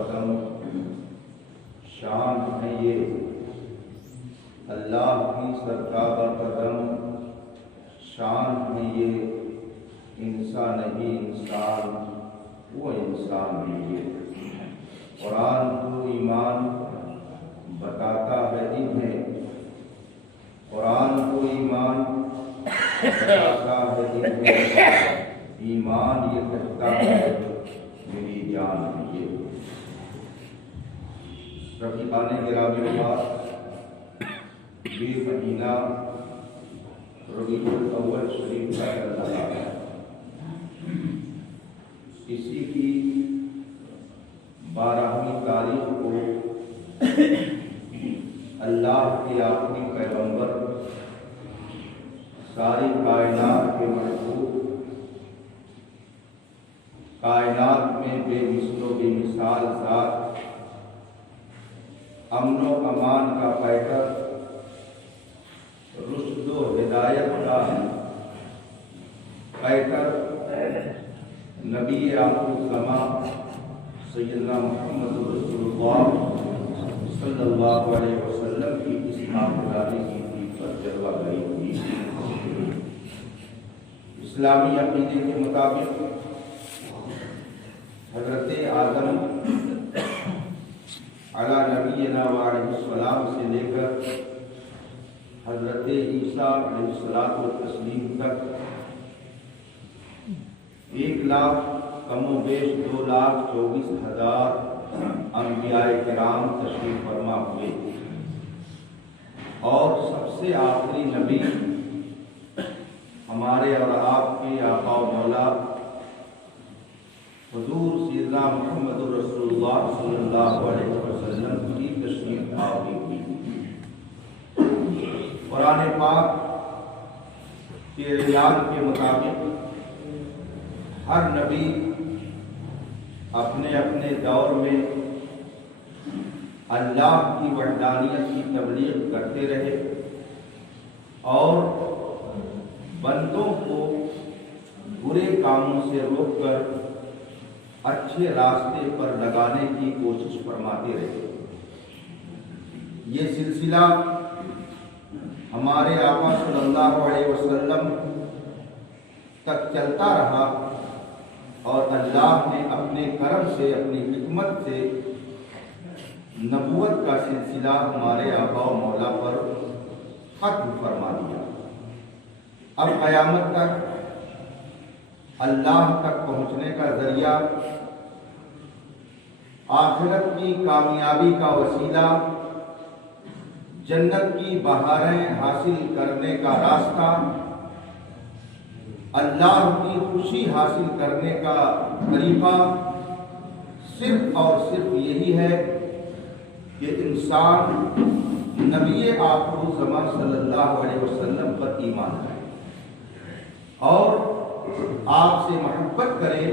قدم شان ہے یہ، اللہ کی سرکار قدم شان ہے یہ، انسان نہیں انسان وہ انسان ہے یہ۔ قرآن کو ایمان بتاتا ہے انہیں، قرآن کو ایمان بتاتا ہے انہیں، ایمان یہ کہتا ہے میری جان ہے یہ۔ رفیقان گرامی نواز، یہ مہینہ ربیع الاول شریف کا چل رہا ہے، اسی کی 12ویں تاریخ کو اللہ کے آخری پیغمبر، ساری کائنات کے محبوب، کائنات میں بے مثل و بے مثال ذات، امن و امان کا پیکر، رشد و ہدایت کا پیکر، نبی آخر الزمان سیدنا محمد رسول اللہ صلی اللہ علیہ وسلم کی اس نافرمانی کی پیٹھ پر جلوہ گری ہوئی۔ اسلامی عقیدے کے مطابق حضرت آدم علی نبینا وعلیہ السلام سے لے کر حضرت عیسیٰ علیہ الصلوۃ والتسلیم تک 1 لاکھ کم و بیش 2,24,000 انبیاء کرام تشریف فرما ہوئے، اور سب سے آخری نبی ہمارے اور آپ کے آقا و مولا حضور سیدنا محمد رسول اللہ صلی اللہ علیہ وسلم کی تشریف آوری ہوئی۔ قرآن پاک کے اعلان کے مطابق ہر نبی اپنے اپنے دور میں اللہ کی وحدانیت کی تبلیغ کرتے رہے اور بندوں کو برے کاموں سے روک کر اچھے راستے پر لگانے کی کوشش فرماتے رہے۔ یہ سلسلہ ہمارے آقا صلی اللہ علیہ وسلم تک چلتا رہا، اور اللہ نے اپنے کرم سے، اپنی حکمت سے نبوت کا سلسلہ ہمارے آقا و مولا پر ختم فرما دیا۔ اب قیامت تک اللہ تک پہنچنے کا ذریعہ، آخرت کی کامیابی کا وسیلہ، جنت کی بہاریں حاصل کرنے کا راستہ، اللہ کی خوشی حاصل کرنے کا طریقہ صرف اور صرف یہی ہے کہ انسان نبی آخر الزمان صلی اللہ علیہ وسلم پر ایمان لائے اور آپ سے محبت کرے،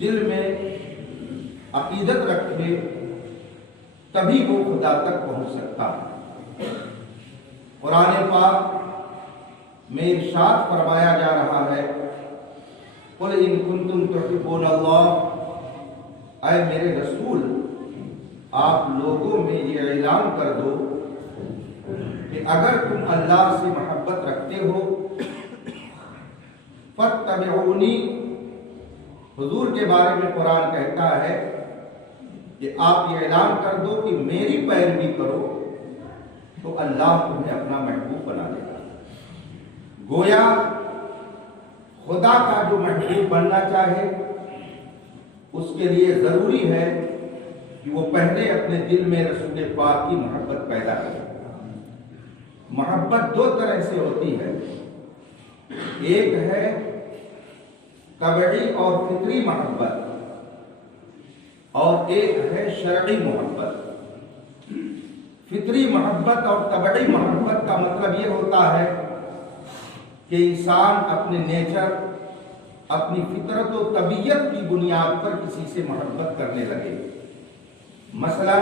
دل میں عقیدت رکھے، تبھی وہ خدا تک پہنچ سکتا ہے۔ قرآن پاک میں ارشاد فرمایا جا رہا ہے، قُلْ إِن كُنتُمْ تُحِبُّونَ اللَّهَ، اے میرے رسول آپ لوگوں میں یہ اعلان کر دو کہ اگر تم اللہ سے محبت رکھتے ہو فَاتَّبِعُونِي، حضور کے بارے میں قرآن کہتا ہے کہ آپ یہ اعلان کر دو کہ میری پیروی کرو تو اللہ تمہیں اپنا محبوب بنا لے گا۔ گویا خدا کا جو محبوب بننا چاہے اس کے لیے ضروری ہے کہ وہ پہلے اپنے دل میں رسول پاک کی محبت پیدا کرے۔ محبت 2 طرح سے ہوتی ہے، ایک ہے طبعی اور فطری محبت، اور ایک ہے شرعی محبت۔ فطری محبت اور طبعی محبت کا مطلب یہ ہوتا ہے کہ انسان اپنے نیچر، اپنی فطرت و طبیعت کی بنیاد پر کسی سے محبت کرنے لگے۔ مثلا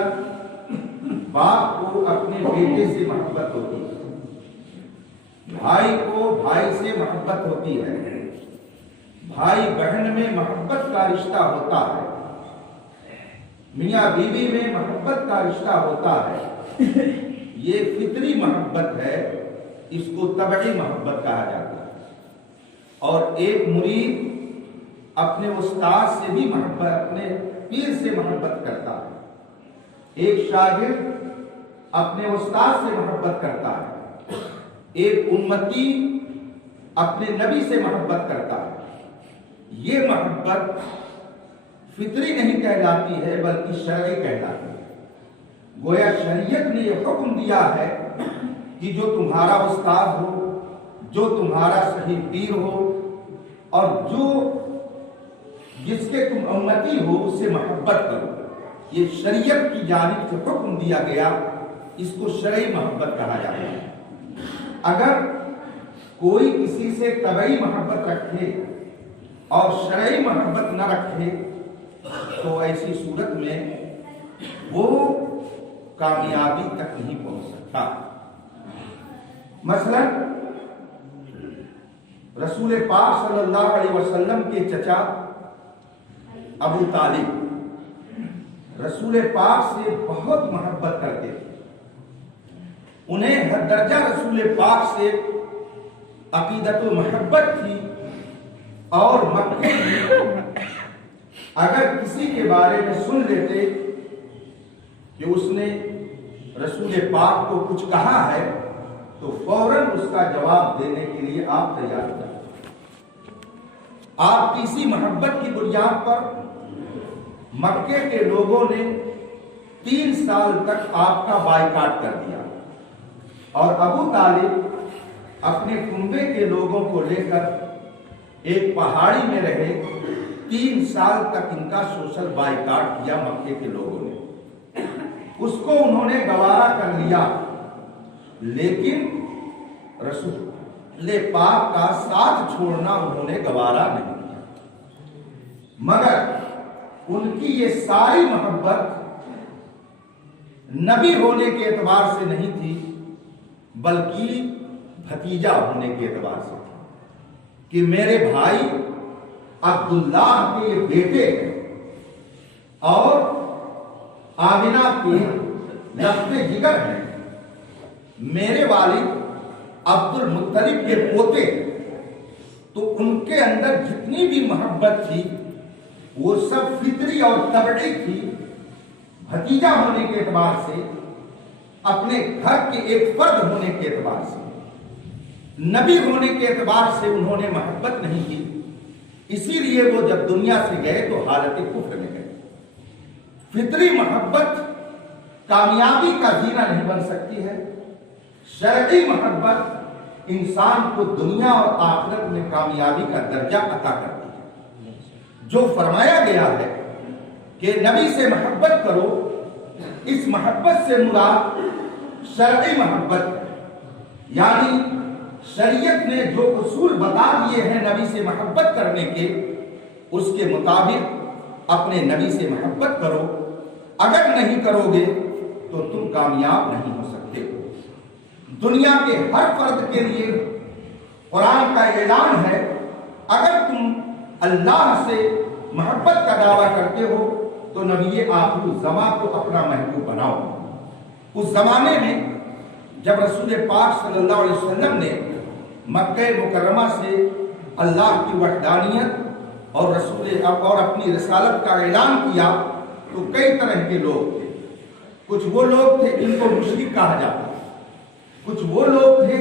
باپ کو اپنے بیٹے سے محبت ہوتی ہے، بھائی کو بھائی سے محبت ہوتی ہے، بھائی بہن میں محبت کا رشتہ ہوتا ہے، میاں بیوی میں محبت کا رشتہ ہوتا ہے، یہ فطری محبت ہے، اس کو طبعی محبت کہا جاتا ہے۔ اور ایک مرید اپنے استاد سے بھی محبت، اپنے پیر سے محبت کرتا ہے، ایک شاگرد اپنے استاد سے محبت کرتا ہے، ایک امتی اپنے نبی سے محبت کرتا ہے۔ یہ محبت فطری نہیں کہلاتی ہے بلکہ شرعی کہلاتی ہے۔ گویا شریعت نے یہ حکم دیا ہے کہ جو تمہارا استاد ہو، جو تمہارا صحیح پیر ہو، اور جس کے تم امتی ہو، اس سے محبت کرو۔ یہ شریعت کی جانب سے حکم دیا گیا، اس کو شرعی محبت کہا جاتا ہے۔ اگر کوئی کسی سے طبعی محبت رکھے اور شرعی محبت نہ رکھے تو ایسی صورت میں وہ کامیابی تک نہیں پہنچ سکتا۔ مثلا رسول پاک صلی اللہ علیہ وسلم کے چچا ابو طالب رسول پاک سے بہت محبت کرتے تھے، انہیں ہر درجہ رسول پاک سے عقیدت و محبت تھی، اور مکے میں اگر کسی کے بارے میں سن لیتے کہ اس نے رسول پاک کو کچھ کہا ہے تو فوراً اس کا جواب دینے کے لیے آپ تیار تھے۔ آپ کی اسی محبت کی بنیاد پر مکے کے لوگوں نے 3 سال تک آپ کا بائیکاٹ کر دیا، اور ابو طالب اپنے کنبے کے لوگوں کو لے کر ایک پہاڑی میں رہے۔ 3 سال تک ان کا سوشل بائیکاٹ کیا مکے کے لوگوں نے، اس کو انہوں نے گوارا کر لیا، لیکن رسول پاک کا ساتھ چھوڑنا انہوں نے گوارا نہیں کیا۔ مگر ان کی یہ ساری محبت نبی ہونے کے اعتبار سے نہیں تھی بلکہ بھتیجا ہونے کے اعتبار سے تھی، کہ میرے بھائی عبداللہ کے یہ بیٹے ہیں اور آمنہ کے لفظ جگر ہیں، میرے والد عبد المطلب کے پوتے، تو ان کے اندر جتنی بھی محبت تھی وہ سب فطری اور طبعی تھی۔ بھتیجا ہونے کے اعتبار سے، اپنے گھر کے ایک فرد ہونے کے اعتبار سے، نبی ہونے کے اعتبار سے انہوں نے محبت نہیں کی۔ اسی لیے وہ جب دنیا سے گئے تو حالت کفر میں گئے۔ فطری محبت کامیابی کا زینہ نہیں بن سکتی ہے، شرعی محبت انسان کو دنیا اور آخرت میں کامیابی کا درجہ عطا کرتی ہے۔ جو فرمایا گیا ہے کہ نبی سے محبت کرو، اس محبت سے مراد شرعی محبت ہے، یعنی شریعت نے جو اصول بتا دیے ہیں نبی سے محبت کرنے کے، اس کے مطابق اپنے نبی سے محبت کرو۔ اگر نہیں کرو گے تو تم کامیاب نہیں ہو سکتے۔ دنیا کے ہر فرد کے لیے قرآن کا اعلان ہے، اگر تم اللہ سے محبت کا دعویٰ کرتے ہو تو نبی آخر الزماں کو اپنا محبوب بناؤ۔ اس زمانے میں جب رسول پاک صلی اللہ علیہ وسلم نے مکہ مکرمہ سے اللہ کی وحدانیت اور اپنی رسالت کا اعلان کیا تو کئی طرح کے لوگ تھے۔ کچھ وہ لوگ تھے جن کو مشرک کہا جاتا، کچھ وہ لوگ تھے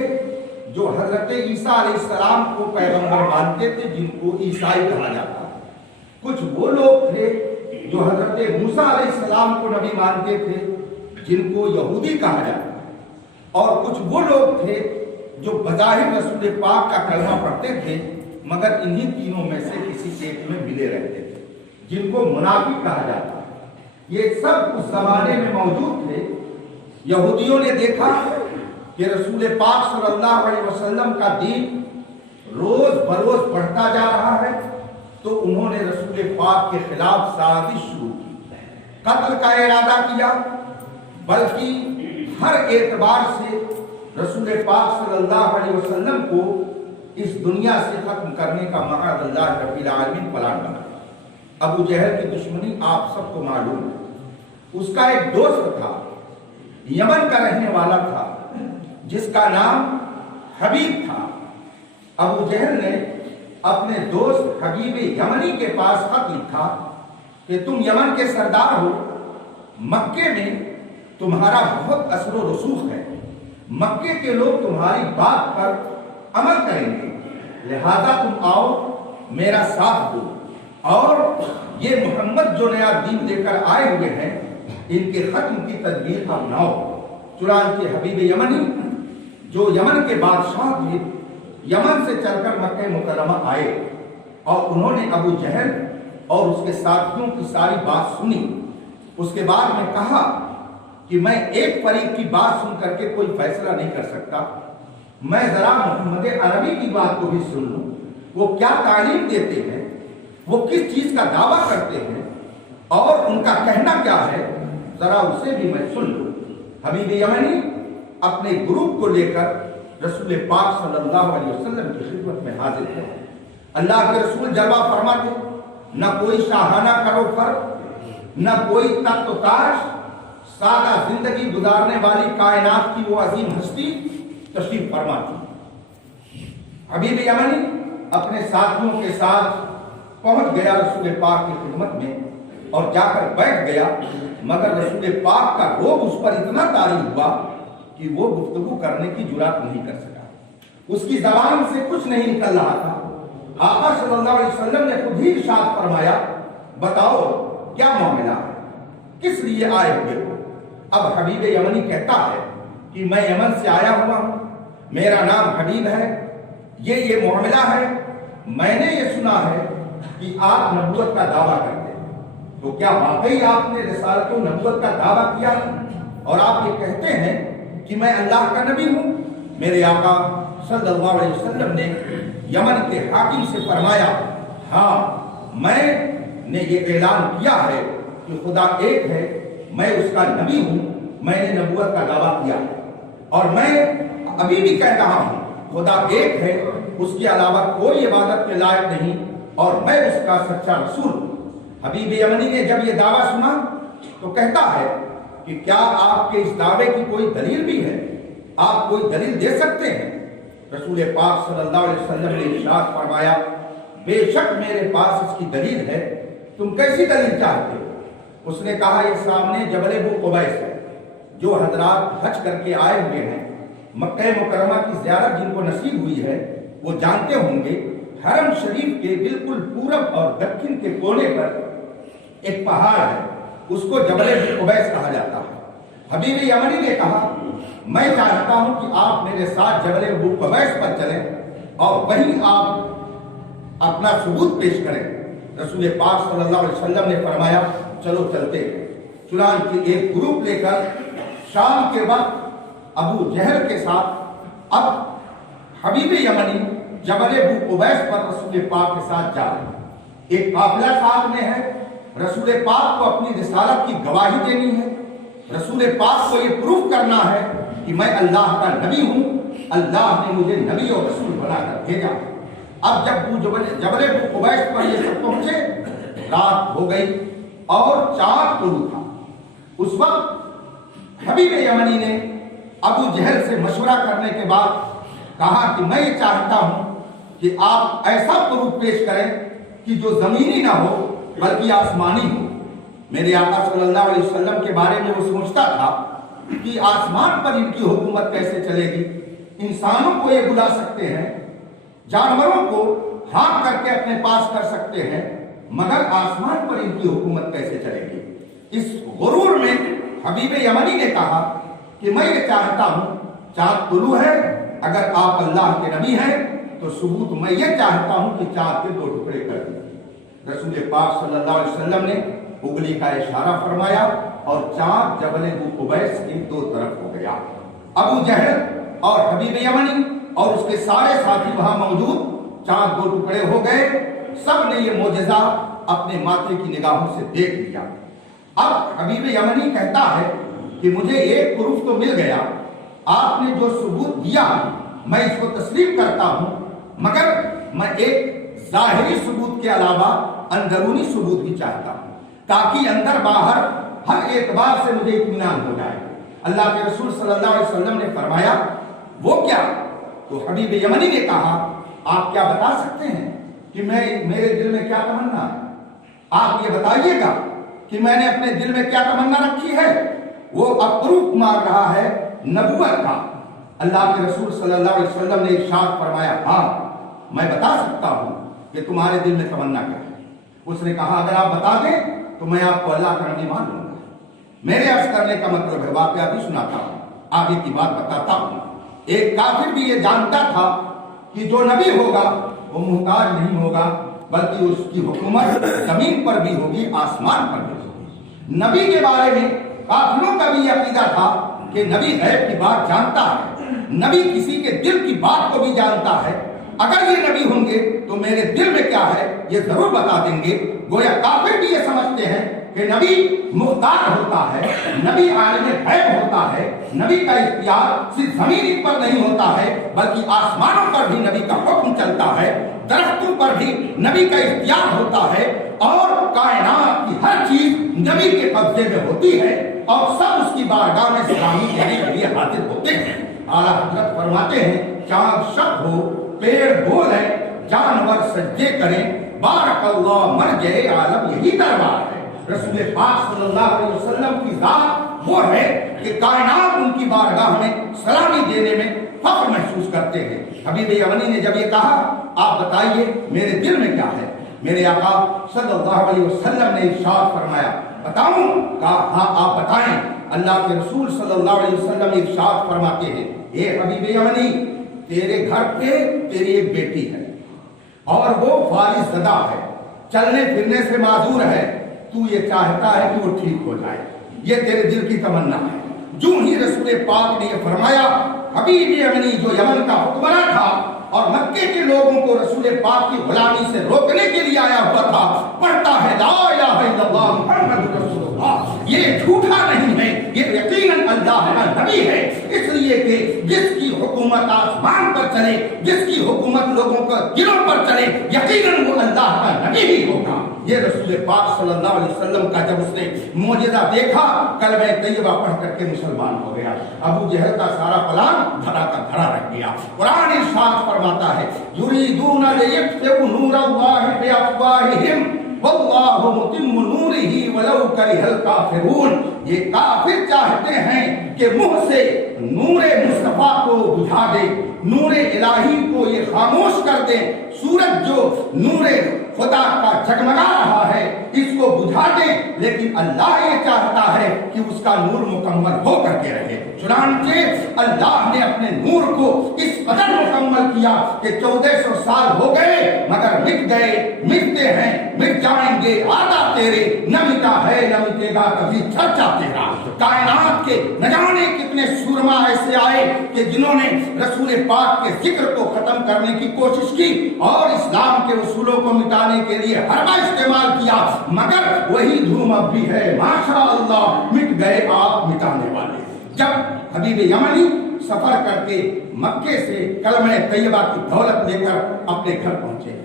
جو حضرت عیسیٰ علیہ السلام کو پیغمبر مانتے تھے، جن کو عیسائی کہا جاتا، کچھ وہ لوگ تھے جو حضرت موسیٰ علیہ السلام کو نبی مانتے تھے، جن کو یہودی کہا جاتا، اور کچھ وہ لوگ تھے جو بظاہر رسول پاک کا کلمہ پڑھتے تھے مگر انہی تینوں میں سے کسی ایک میں ملے رہتے تھے، جن کو منافق کہا جاتا۔ یہ سب اس زمانے میں موجود تھے۔ یہودیوں نے دیکھا کہ رسول پاک صلی اللہ علیہ وسلم کا دین روز بروز بڑھتا جا رہا ہے، تو انہوں نے رسول پاک کے خلاف سازش شروع کی، قتل کا ارادہ کیا، بلکہ ہر اعتبار سے رسول پاک صلی اللہ علیہ وسلم کو اس دنیا سے ختم کرنے کا معاذ اللہ رب العالمین پلان بنا۔ ابو جہل کی دشمنی آپ سب کو معلوم ہے، اس کا ایک دوست تھا، یمن کا رہنے والا تھا، جس کا نام حبیب تھا۔ ابو جہل نے اپنے دوست حبیب یمنی کے پاس خط لکھا کہ تم یمن کے سردار ہو، مکے میں تمہارا بہت اثر و رسوخ ہے، مکے کے لوگ تمہاری بات پر عمل کریں گے، لہذا تم آؤ میرا ساتھ دو اور یہ محمد جو نیا دین لے کر آئے ہوئے ہیں ان کے ختم کی تدبیر اپناؤ۔ چنانچہ حبیب یمنی جو یمن کے بادشاہ تھے یمن سے چل کر مکہ مکرمہ آئے اور انہوں نے ابو جہل اور اس کے ساتھیوں کی ساری بات سنی۔ اس کے بعد میں کہا کہ میں ایک فریق کی بات سن کر کے کوئی فیصلہ نہیں کر سکتا، میں ذرا محمد عربی کی بات کو بھی سن لوں، وہ کیا تعلیم دیتے ہیں، وہ کس چیز کا دعویٰ کرتے ہیں اور ان کا کہنا کیا ہے، ذرا اسے بھی میں سن لوں۔ حبیب یمنی اپنے گروپ کو لے کر رسول پاک صلی اللہ علیہ وسلم کی خدمت میں حاضر ہے۔ اللہ کے رسول جلوہ فرماتے، نہ کوئی شاہانہ کرو فرق، نہ کوئی تخت و تاج، سادہ زندگی گزارنے والی کائنات کی وہ عظیم ہستی تشریف فرماتی۔ حبیب یمنی اپنے ساتھیوں کے ساتھ پہنچ گیا رسول پاک کی خدمت میں اور جا کر بیٹھ گیا، مگر رسول پاک کا روب اس پر اتنا طاری ہوا کہ وہ گفتگو کرنے کی جرات نہیں کر سکا، اس کی زبان سے کچھ نہیں نکل رہا تھا۔ آقا صلی اللہ علیہ وسلم نے خود ہی ارشاد فرمایا، بتاؤ کیا معاملہ ہے، کس لیے آئے ہوئے ہو؟ اب حبیب یمنی کہتا ہے کہ میں یمن سے آیا ہوا ہوں، میرا نام حبیب ہے، یہ معاملہ ہے، میں نے یہ سنا ہے کہ آپ نبوت کا دعویٰ کرتے ہیں، تو کیا واقعی آپ نے رسالت و نبوت کا دعویٰ کیا اور آپ یہ کہتے ہیں کہ میں اللہ کا نبی ہوں؟ میرے آقا صلی اللہ علیہ وسلم نے یمن کے حاکم سے فرمایا، ہاں میں نے یہ اعلان کیا ہے کہ خدا ایک ہے، میں اس کا نبی ہوں، میں نے نبوت کا دعویٰ کیا اور میں ابھی بھی کہہ رہا ہوں خدا ایک ہے، اس کے علاوہ کوئی عبادت کے لائق نہیں اور میں اس کا سچا رسول ہوں۔ حبیب یمنی نے جب یہ دعویٰ سنا تو کہتا ہے کہ کیا آپ کے اس دعوے کی کوئی دلیل بھی ہے، آپ کوئی دلیل دے سکتے ہیں؟ رسول پاک صلی اللہ علیہ وسلم نے ارشاد فرمایا، بے شک میرے پاس اس کی دلیل ہے، تم کیسی دلیل چاہتے ہو؟ اس نے کہا، یہ سامنے جبل ابو قبیس ہے، جو حضرات حج کر کے آئے ہوئے ہیں، مکہ مکرمہ کی زیارت جن کو نصیب ہوئی ہے وہ جانتے ہوں گے، حرم شریف کے بالکل پورب اور دکن کے کونے پر ایک پہاڑ ہے، اس کو جبل ابو قبیس کہا جاتا ہے۔ حبیب یمنی نے کہا، میں چاہتا ہوں کہ آپ میرے ساتھ جبل ابو قبیس پر چلیں اور وہیں آپ اپنا ثبوت پیش کریں۔ رسول پاک صلی اللہ علیہ وسلم نے فرمایا، چلو چلتے ہیں۔ چنانچہ ایک گروپ لے کر شام کے وقت ابو جہل کے ساتھ اب حبیب یمنی جبل ابو قبیس پر رسول پاک کے ساتھ جا رہے ہیں۔ ایک قافلہ ساتھ میں ہے، رسول پاک کو اپنی رسالت کی گواہی دینی ہے، رسول پاک کو یہ پروف کرنا ہے کہ میں اللہ کا نبی ہوں، اللہ نے مجھے نبی اور رسول بنا کر بھیجا۔ اب جب جبل ابو قبیس پر یہ سب پہنچے، رات ہو گئی اور چاند طلوع تھا۔ اس وقت حبیب یمنی نے ابو جہل سے مشورہ کرنے کے بعد کہا کہ میں یہ چاہتا ہوں کہ آپ ایسا پروف پیش کریں کہ جو زمینی نہ ہو بلکہ آسمانی ہو۔ میرے آقا صلی اللہ علیہ وسلم کے بارے میں وہ سوچتا تھا کہ آسمان پر ان کی حکومت کیسے چلے گی، انسانوں کو یہ بلا سکتے ہیں، جانوروں کو ہانک کر کے اپنے پاس کر سکتے ہیں، مگر آسمان پر ان کی حکومت کیسے چلے گی؟ اس غرور میں حبیب یمنی نے کہا کہ میں یہ چاہتا ہوں، چاند طلوع ہے، اگر آپ اللہ کے نبی ہیں تو ثبوت میں یہ چاہتا ہوں کہ چاند کے 2 ٹکڑے کر دیں۔ رسول پاک صلی اللہ علیہ وسلم نے انگلی کا اشارہ فرمایا اور چاند جبل ابو قبیس کے 2 طرف ہو گیا۔ ابو جہل اور حبیب یمنی اور اس کے سارے ساتھی وہاں موجود، چاند 2 ٹکڑے ہو گئے، سب نے یہ معجزہ اپنے ماتھے کی نگاہوں سے دیکھ لیا۔ اب حبیب یمنی کہتا ہے کہ مجھے ایک پروف تو مل گیا، آپ نے جو ثبوت دیا میں اس کو تسلیم کرتا ہوں، مگر میں ایک ظاہری ثبوت کے علاوہ اندرونی ثبوت بھی چاہتا ہوں۔ تاکہ اندر باہر ہر اعتبار سے مجھے اطمینان ہو جائے۔ اللہ کے رسول صلی اللہ علیہ وسلم نے فرمایا وہ کیا؟ تو حبیب یمنی نے کہا آپ کیا بتا سکتے ہیں کہ میرے دل میں کیا تمنا ہے؟ آپ یہ بتائیے گا کہ میں نے اپنے دل میں کیا تمنا رکھی ہے؟ وہ اب پروف مار رہا ہے نبوت کا۔ اللہ کے رسول صلی اللہ علیہ وسلم نے ارشاد فرمایا ہاں میں بتا سکتا ہوں کہ تمہارے دل میں تمنا کیا ہے۔ اس نے کہا اگر آپ بتا دیں تو میں آپ کو اللہ کا نبی مان لوں گا۔ میرے عرض کرنے کا مطلب ہے واقعہ بھی سناتا ہوں، آگے کی بات بتاتا ہوں۔ ایک کافر بھی یہ جانتا تھا کہ جو نبی ہوگا وہ محتاج نہیں ہوگا، بلکہ اس کی حکومت زمین پر بھی ہوگی، آسمان پر بھی ہوگی۔ نبی کے بارے میں کافروں کا بھی یہ عقیدہ تھا کہ نبی غیب کی بات جانتا ہے، نبی کسی کے دل کی بات کو بھی جانتا ہے۔ اگر یہ نبی ہوں گے تو میرے دل میں کیا ہے یہ ضرور بتا دیں گے۔ گویا کافر بھی یہ سمجھتے ہیں کہ نبی مختار ہوتا ہے، نبی عالم غیب ہوتا ہے، نبی کا اختیار صرف زمین پر نہیں ہوتا ہے بلکہ آسمانوں پر بھی نبی کا حکم چلتا ہے، درختوں پر بھی نبی کا اختیار ہوتا ہے، اور کائنات کی ہر چیز نبی کے قبضے میں ہوتی ہے، اور سب اس کی بارگاہ میں سلامی دینے کے لیے حاضر ہوتے ہیں۔ اعلیٰ حضرت فرماتے ہیں چاند شب ہو، پیڑ بولے، جانور سجدے کریں، بارک اللہ مرجع عالم یہی دربار ہے۔ رسول پاک صلی اللہ علیہ وسلم کی ذات وہ ہے کہ کائنات ان کی بارگاہ میں سلامی دینے میں فخر محسوس کرتے ہیں۔ حبیب یمنی نے جب یہ کہا آپ بتائیے میرے دل میں کیا ہے، میرے آقا صلی اللہ علیہ وسلم نے ارشاد فرمایا بتاؤں؟ کہا ہاں آپ بتائیں۔ اللہ کے رسول صلی اللہ علیہ وسلم ارشاد فرماتے ہیں اے حبیب یمنی تیرے گھر پہ تیری ایک بیٹی ہے اور وہ فارغ زدہ ہے، چلنے پھرنے سے معذور ہے، تو یہ چاہتا ہے کہ وہ ٹھیک ہو جائے، یہ تیرے دل کی تمنا ہے۔ جو ہی رسول پاک نے یہ فرمایا حبیب یمنی جو یمن کا حکمراں تھا اور مکے کے لوگوں کو رسول پاک کی غلامی سے روکنے کے لیے آیا ہوا تھا، پڑھتا ہے لا الہ الا اللہ محمد رسول اللہ، یہ جھوٹا نہیں ہے، یہ یقیناً اللہ کا نبی ہے، اس لیے کہ جس کی حکومت آسمان پر چلے، جس کی حکومت لوگوں کا دلوں پر چلے، یقیناً وہ اللہ کا نبی ہی ہوگا۔ یہ رسول پاک صلی اللہ علیہ وسلم کا جب اس نے معجزہ دیکھا کلمہ طیبہ پڑھ کر کے مسلمان ہو گیا۔ ابو جہل کا سارا پلان دھڑا کا دھڑا رکھ گیا۔ قرآن ارشاد فرماتا ہے یریدون لیطفئوا نور اللہ بافواہہم واللہ متم نورہ ولو کرہ الکافرون۔ یہ کافر چاہتے ہیں کہ منہ سے نور مصطفیٰ کو بجھا دے، نور الہی کو یہ خاموش کر دے، سورج جو نور خدا کا جگمگا رہا ہے اس کو بجھا دیں، لیکن اللہ یہ چاہتا ہے کہ اس کا نور مکمل ہو کر کے رہے۔ چنانچہ اللہ نے اپنے نور کو اس قدر مکمل کیا کہ 1400 سال ہو گئے مگر مٹ گئے، مٹتے ہیں، مٹ جائیں گے، آتا تیرے نہ مٹا ہے نہ مٹے گا کبھی چرچا تیرا۔ کائنات کے نہ جانے کتنے سورما ایسے آئے کہ جنہوں نے رسول پاک کے ذکر کو ختم کرنے کی کوشش کی اور اسلام کے اصولوں کو مٹانے کے لیے حربہ استعمال کیا، مگر وہی دھوم اب بھی ہے، ماشاء اللہ مٹ گئے آپ مٹانے والے۔ جب حبیب یمنی سفر کر کے مکے سے کلمہ طیبہ کی دولت لے کر اپنے گھر پہنچے،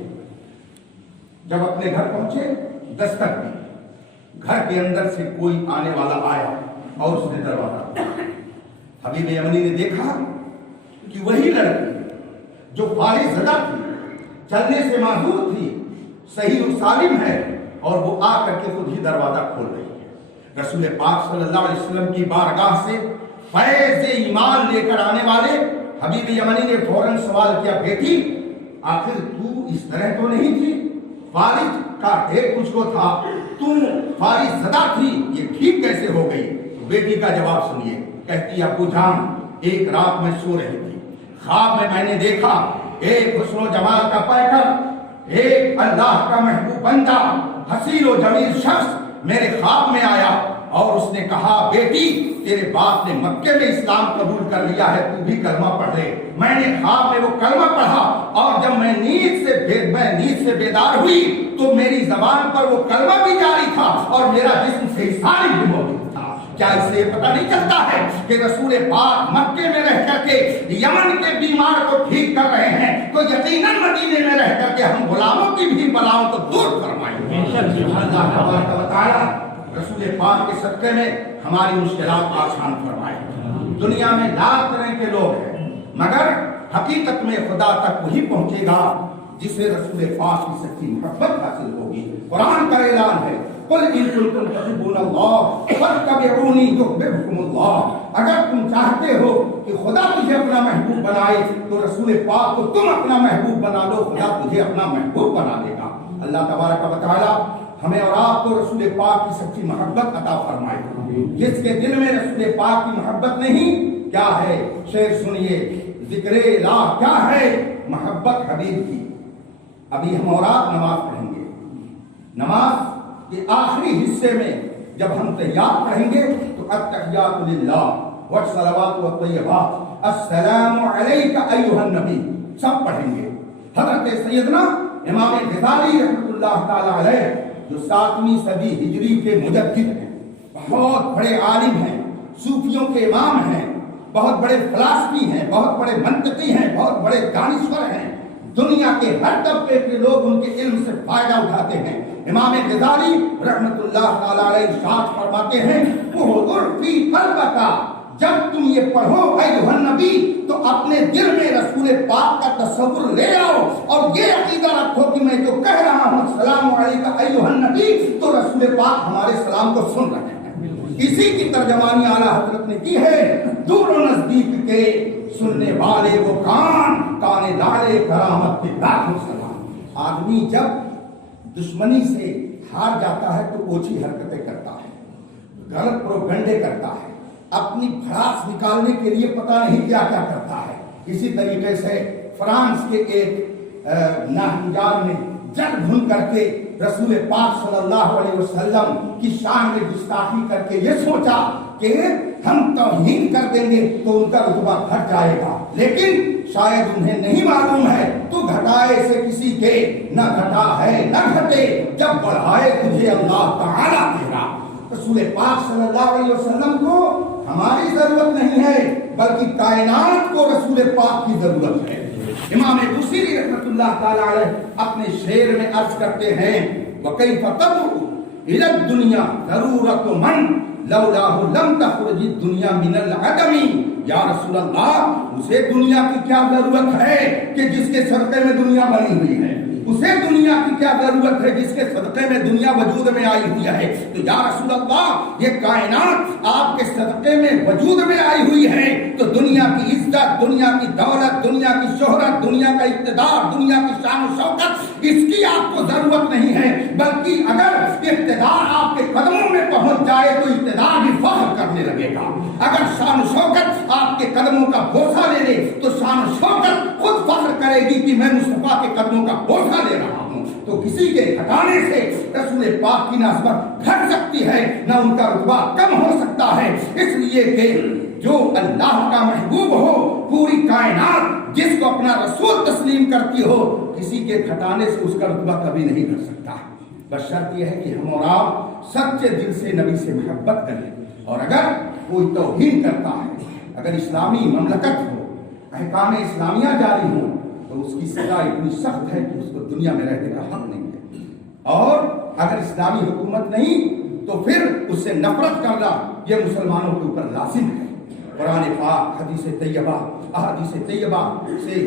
جب اپنے گھر پہنچے دستک دی، گھر کے اندر سے کوئی آنے والا آیا اور اس نے دروازہ کھولا۔ حبیب یمنی نے دیکھا کہ وہی لڑکی جو فارغ زدہ تھی، چلنے سے معذور تھی، صحیح و سالم ہے، اور وہ آ کر کے خود ہی دروازہ کھول رہی ہے۔ رسول پاک صلی اللہ علیہ وسلم کی بارگاہ سے فیض ایمان لے کر آنے والے حبیب یمنی نے فوراً سوال کیا بیٹی آخر تو اس طرح تو نہیں تھی، فارغ کا ڈھیر کچھ کو تھا، تم فارغ زدہ تھی، یہ ٹھیک کیسے ہو گئی؟ بیٹی کا جواب سنیے، کہتی ابو جان ایک رات میں سو رہی تھی، خواب میں نے دیکھا ایک حسن و جمال کا پیکر، ایک اللہ کا محبوب بندہ، حسین و جمیل شخص میرے خواب میں آیا اور اس نے کہا بیٹی تیرے باپ نے مکے میں اسلام قبول کر لیا ہے، تو بھی کلمہ پڑھ لے۔ میں نے خواب میں وہ کلمہ پڑھا اور جب میں نیند سے بیدار ہوئی تو میری زبان پر وہ کلمہ بھی جاری تھا اور میرا جسم سے ساری بھی موجود تھا۔ کیا اس سے پتہ نہیں چلتا ہے کہ رسول پاک مکے میں رہ کر کے یمن کے بیمار کو ٹھیک کر رہے ہیں تو یقیناً مدینے میں رہ کر کے ہم غلاموں کی بھی بلاؤں کو دور فرمائیں گے۔ اللہ تبارک و تعالی رسول پاک کے صدقے میں ہماری مشکلات آسان فرمائے۔ دنیا میں لاکھ طرح کے لوگ ہیں مگر حقیقت میں خدا تک وہی پہنچے گا جسے رسول پاک کی سچی محبت حاصل ہوگی۔ قرآن کا اعلان ہے قل ان کنتم تحبون اللہ فاتبعونی یحببکم اللہ، اگر تم چاہتے ہو کہ خدا تجھے اپنا محبوب بنائے تو رسول پاک کو تم اپنا محبوب بنا لو، خدا تجھے اپنا محبوب بنا دے گا۔ اللہ تبارک و تعالی ہمیں اور آپ کو رسول پاک کی سچی محبت عطا فرمائے۔ جس کے دل میں رسول پاک کی محبت نہیں، کیا ہے شعر سنیے، ذکر الہ کیا ہے، محبت حبیب کی۔ ابھی ہم اور آپ نماز پڑھیں گے، نماز کے آخری حصے میں جب ہم تحیات پڑھیں گے تو التحیات للہ والصلوات والطیبات السلام علیک ایھا النبی سب پڑھیں گے۔ حضرت سیدنا امام غزالی رحمۃ اللہ تعالی علیہ جو 7ویں صدی ہجری کے مجدد ہیں، بہت بڑے عالم ہیں، صوفیوں کے امام ہیں، بہت بڑے فلسفی ہیں، بہت بڑے منطقی ہیں، بہت بڑے دانشور ہیں، دنیا کے ہر طبقے کے لوگ ان کے علم سے فائدہ اٹھاتے ہیں۔ امام غزالی رحمت اللہ تعالی علیہ ارشاد فرماتے ہیں احضر فی قلبک، جب تم یہ پڑھو ایھا النبی تو اپنے دل میں رسول پاک کا تصور لے آؤ اور یہ عقیدہ رکھو کہ میں جو کہہ رہا ہوں السلام علیک ایھا النبی تو رسول پاک ہمارے سلام کو سن رہے ہیں۔ اسی کی ترجمانی اعلیٰ حضرت نے کی ہے، دور و نزدیک کے سننے والے وہ کان لالے کرامت کے لاکھوں سلام۔ آدمی جب دشمنی سے ہار جاتا ہے تو اوچھی حرکتیں کرتا ہے، غلط پروپیگنڈے کرتا ہے، اپنی بھڑاس نکالنے کے لیے پتہ نہیں کیا کیا کرتا ہے۔ اسی طریقے سے فرانس کے ایک ناہنجار نے جل بھن کر کے رسول پاک صلی اللہ علیہ وسلم کی شان میں گستاخی کر کے یہ سوچا کہ ہم توہین کر دیں گے تو ان کا رتبہ گھٹ جائے گا، لیکن شاید انہیں نہیں معلوم ہے تو گھٹائے سے کسی کے نہ گھٹا ہے نہ گھٹے، جب بڑھائے تجھے اللہ تعالیٰ تیرا۔ رسول پاک صلی اللہ علیہ وسلم کو ہماری ضرورت نہیں ہے بلکہ کائنات کو رسول پاک کی ضرورت ہے۔ امام بوصیری رحمۃ اللہ تعالی علیہ اپنے شعر میں عرض کرتے ہیں وَكَيْفَ تَدْعُو إِلَى الدُّنْيَا ضَرُورَةُ مَنْ لَوْلَاهُ لَمْ تَخْرُجِ الدُّنْيَا مِنَ الْعَدَمِ، یا رسول اللہ اسے دنیا کی کیا ضرورت ہے کہ جس کے صدقے میں دنیا بنی ہوئی ہے، اسے دنیا کی کیا ضرورت ہے جس کے صدقے میں دنیا وجود میں آئی ہوئی ہے۔ تو یا رسول اللہ یہ کائنات آپ کے صدقے میں وجود میں آئی ہوئی ہے تو دنیا کی عزت، دنیا کی دولت، دنیا کی شہرت، دنیا کا اقتدار، دنیا کی شان و شوکت اس کی آپ کو ضرورت نہیں ہے، بلکہ اگر اقتدار آپ کے قدموں میں پہنچ جائے تو اقتدار بھی فخر کرنے لگے گا۔ اگر شان و شوکت آپ کے قدموں کا بوسہ لے لے تو شان و شوکت خود فخر کرے گی کہ میں مصطفیٰ کے قدموں کا بوسہ لے رہا ہوں۔ تو کسی کے گھٹانے سے رسول پاک کی نسبت گھٹ سکتی ہے، نہ ان کا رتبہ کم ہو سکتا ہے، اس لیے کہ جو اللہ کا محبوب ہو، پوری کائنات جس کو اپنا رسول تسلیم کرتی ہو، کسی کے گھٹانے سے اس کا رتبہ کبھی نہیں گھٹ سکتا۔ بس شرط یہ ہے کہ ہم اور آپ سچے دل سے نبی سے محبت کریں، اور اگر کوئی توہین کرتا ہے، اگر اسلامی مملکت ہو، احکام اسلامیہ جاری ہوں تو اس کی سزا اتنی سخت ہے کہ اس کو دنیا میں رہنے کا حق نہیں ہے، اور اگر اسلامی حکومت نہیں تو پھر اس سے نفرت کرنا یہ مسلمانوں کے اوپر لازم ہے۔ قرآن پاک، حدیث طیبہ، احادیث طیبہ سے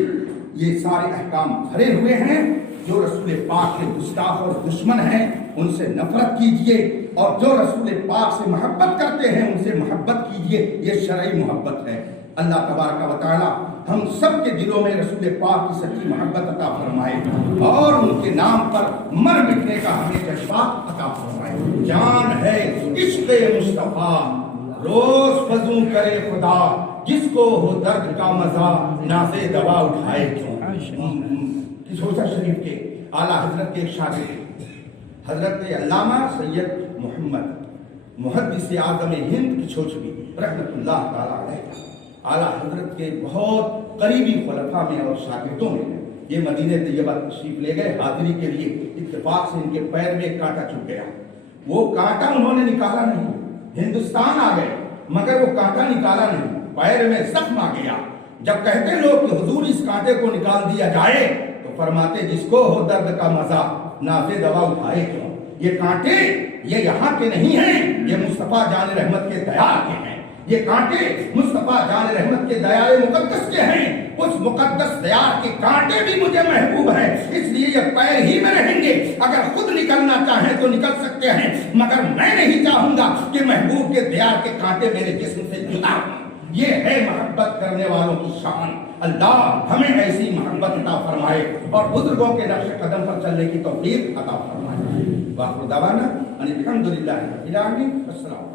یہ سارے احکام بھرے ہوئے ہیں۔ جو رسول پاک کے گستاخ اور دشمن ہیں ان سے نفرت کیجئے، اور جو رسول پاک سے محبت کرتے ہیں ان سے محبت کیجئے، یہ شرعی محبت ہے۔ اللہ تبارک و تعالی ہم سب کے دلوں میں رسول پاک کی سچی محبت عطا فرمائے اور ان کے نام پر مر مٹنے کا ہمیں جذبات عطا فرمائے۔ جان ہے عشق مصطفیٰ روز فزوں کرے خدا، جس کو ہو درد کا مزہ نازے دوا اٹھائے کیوں۔ کسوسا شریف کے اعلیٰ حضرت کے ایک شاگرد حضرت علامہ سید محمد محدث اعظم ہند کچھوچھوی رحمۃ اللہ تعالی علیہ اعلیٰ حضرت کے بہت قریبی خلفاء میں اور شاگردوں میں یہ مدینہ طیبہ تشریف لے گئے حاضری کے لیے۔ اتفاق سے ان کے پیر میں ایک کانٹا چبھ گیا، وہ کانٹا انہوں نے نکالا نہیں، ہندوستان آ گئے مگر وہ کانٹا نکالا نہیں، پیر میں زخم آ گیا۔ جب کہتے لوگ کہ حضور اس کانٹے کو نکال دیا جائے تو فرماتے جس کو ہو درد کا مزہ نافے دوا اٹھائے کیوں۔ یہ کانٹے یہ یہاں کے نہیں ہیں، یہ مصطفیٰ جان رحمت کے دیار کے ہیں۔ یہ کانٹے مصطفیٰ جان رحمت کے دیار مقدس کے ہیں۔ اس مقدس دیار کے کانٹے بھی مجھے محبوب ہیں، اس لیے یہ پیر ہی میں رہیں گے۔ اگر خود نکلنا چاہیں تو نکل سکتے ہیں، مگر میں نہیں چاہوں گا کہ محبوب کے دیار کے کانٹے میرے جسم سے جدا ہوں۔ یہ ہے محبت کرنے والوں کی شان۔ اللہ ہمیں ایسی محبت عطا فرمائے اور بزرگوں کے نقش قدم پر چلنے کی توفیق عطا فرمائے۔ وآخر دعوانا ان الحمد للہ رب العالمین۔ السلام